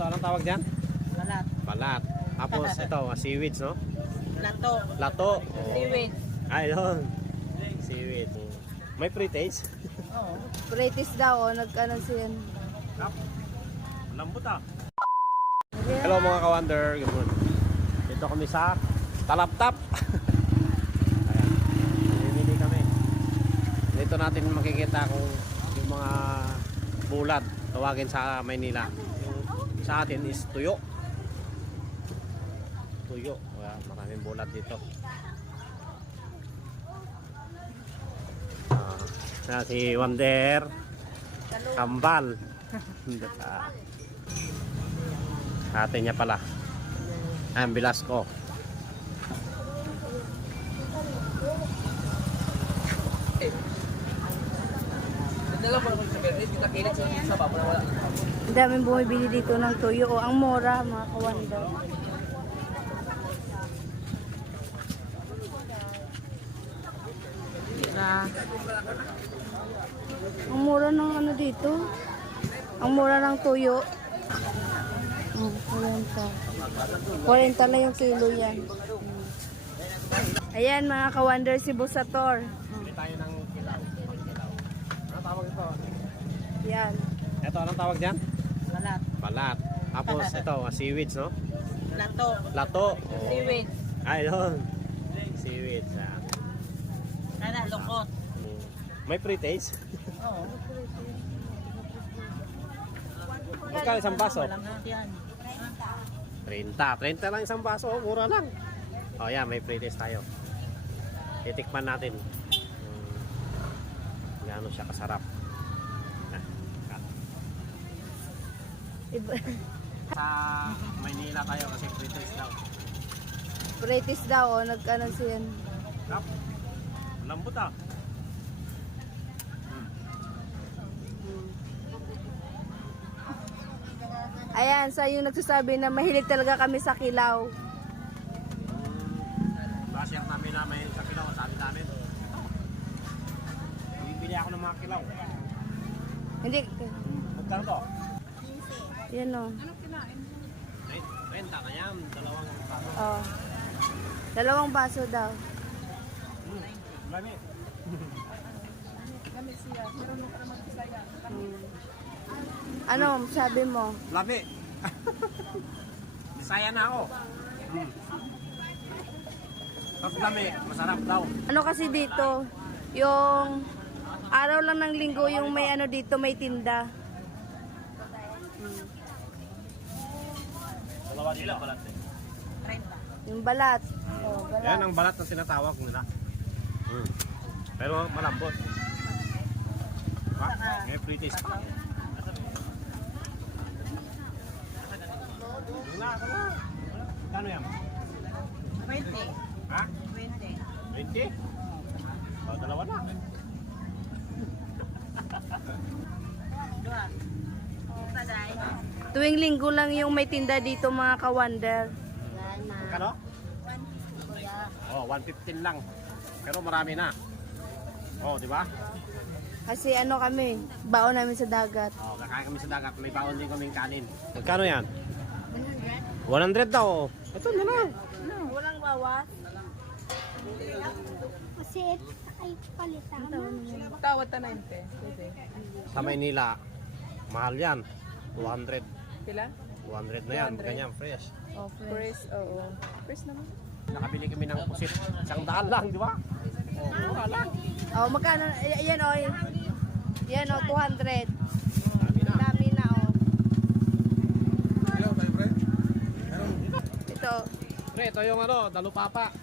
Ito, anong tawag dyan? Balat. Balat. Tapos ito, seaweeds, no? Lato. Lato. Oh. Seaweed. Ayun. Seaweed. May pre-taste? Oo. Practice daw, nag-ano siya. Lambot ah. Hello mga ka-wonder. Good morning. Dito kami sa Talaptap. Ayan. Bumili kami. Dito natin makikita kung yung mga bulad tawagin sa Maynila. Yung sa atin is tuyo. Tuyo. Ayan, maraming bulad dito. Si Wonder Kambal. Ate niya pala. Ayan, Velasco. Ang daming bumibili dito ng tuyo. Ang mura, mga ka-wonder. Ang mura ng ano dito. Ang mura ng tuyo. 40. 40 lang yung kilo yan. Ayan mga ka-wonder, si Busator. Bili tayo ng kilaw. Ano tawag ito? Yan. Ito, anong tawag dyan? Balat. Balat. Tapos ito, seaweeds, no? Lato. Lato. Oh. Seaweed. Ayun. Seaweeds. Kana, lukot. May pre-taste? Oo. Magkano isang baso? Walang yan. 30. 30 lang isang baso. Mura lang. O yan, may pre-taste tayo. Titikman natin. Gaano siya kasarap. Iba. Sa Maynila tayo kasi pre-taste daw. Practice daw, nag-ano siya. Kap. Lambot ah. Ayan, sa yung nagsasabi na mahilig talaga kami sa kilaw. Basyak namin na may sa kilaw. Sabi namin. Bibili ako ng mga kilaw. Hindi. Magkano to? Yan o. 30 na yan. Dalawang baso. Oh. Dalawang baso daw. Lami. Ano, sabi mo? Lami. Bisaya na ako. Tapos lami. Masarap daw. Ano kasi dito, yung araw lang ng linggo yung may ano dito, may tinda. Dalawa nila balat eh. 30. Yung balat. Oh, balat. Yan ang balat na sinatawag nila. Pero malambot. Ha? May pre-taste pa. Kano yan? 20. Ha? 20. 20? O, dalawa na. Dua. Taday. Tuwing linggo lang yung may tinda dito mga ka-wonder. Kano? Oh, 115 lang. Pero marami na. Oh, di ba? Kasi ano kami, baon namin sa dagat. Oh, kakain kami sa dagat. May baon din kaming kanin. Magkano yan? 100 daw. Ito na lang. Walang bawas. Kasi ay palitan mo. Tawad ta 90. Sa Maynila, mahal yan. 200. Pila? 200 na yan. Ganyan, fresh. Oh, Fresh, oo. Fresh naman. Nakabili kami ng pusit. 100 lang, di ba? Oh, mura lang. Oh, magkano? Yan oh. Yan oh, 200. Dami na. Dami na oh. Ito. Pre, ito yung ano, dalupapa.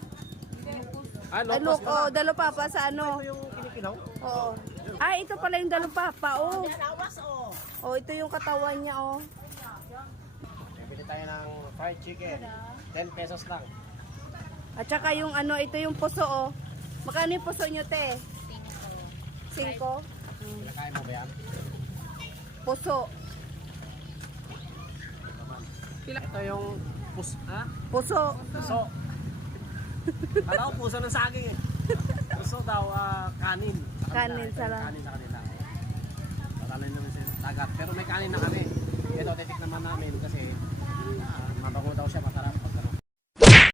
Ano oh, dalupapa sa ano? Ito yung kinikilaw. Oo. Ah, ito pala yung dalupapa oh. Awas, oh. Oh, ito yung katawan niya oh. Bili tayo ng fried chicken. 10 pesos lang. At saka yung ano, ito yung puso oh. Magkano yung puso nyo, te? 5. Kinakain mo ba yan? Puso. Ito yung ha? Puso. Puso. Kala ko puso ng saging eh. Puso daw, kanin. Kanin, sarap. Kanin sa kanila. Wala lang naman sa dagat. Pero may kanin na kami. Ito, titik naman namin kasi